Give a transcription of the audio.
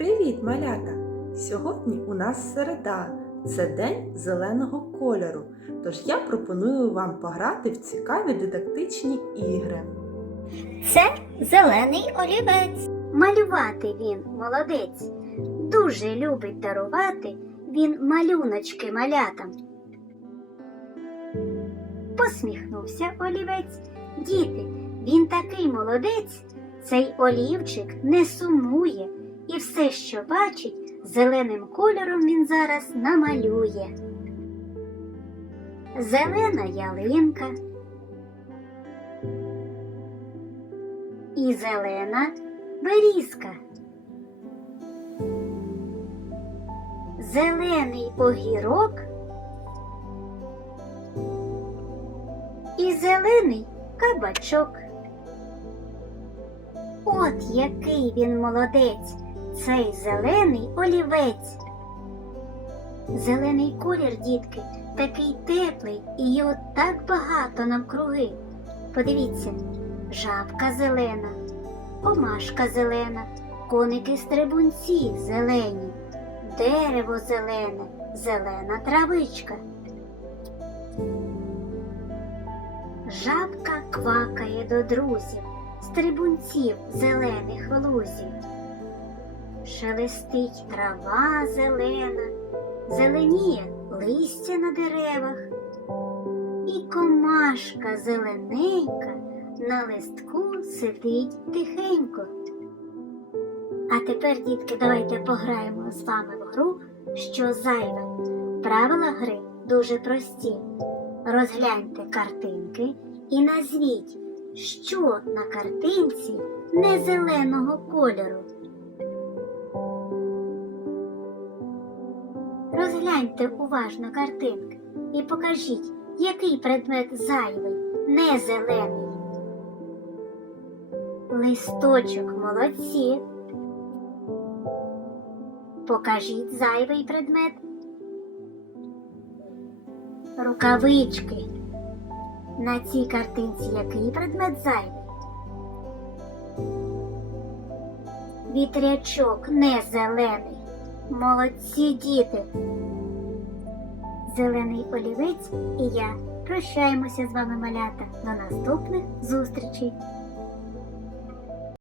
Привіт, малята! Сьогодні у нас середа. Це день зеленого кольору. Тож я пропоную вам пограти в цікаві дидактичні ігри. Це зелений олівець. Малювати він молодець. Дуже любить дарувати він малюночки малятам. Посміхнувся олівець. Діти, він такий молодець. Цей олівчик не сумує і все, що бачить, зеленим кольором він зараз намалює. Зелена ялинка. і зелена берізка. Зелений огірок і зелений кабачок. От який він молодець, цей зелений олівець. Зелений колір, дітки, такий теплий і його так багато навкруги. Подивіться, жабка зелена, комашка зелена, коники стрибунці зелені, дерево зелене, зелена травичка. Жабка квакає до друзів, стрибунців зелених в лузі. Шелестить трава зелена, зеленіє листя на деревах, і комашка зелененька на листку сидить тихенько. А тепер, дітки, давайте пограємо з вами в гру, що зайве. Правила гри дуже прості. Розгляньте картинки і назвіть, що на картинці не зеленого кольору. Розгляньте уважно картинки і покажіть, який предмет зайвий, не зелений. Листочок молодці. Покажіть зайвий предмет. Рукавички. На цій картинці який предмет зайвий? Вітрячок не зелений. Молодці діти. Зелений олівець і я прощаємося з вами, малята. До наступних зустрічей!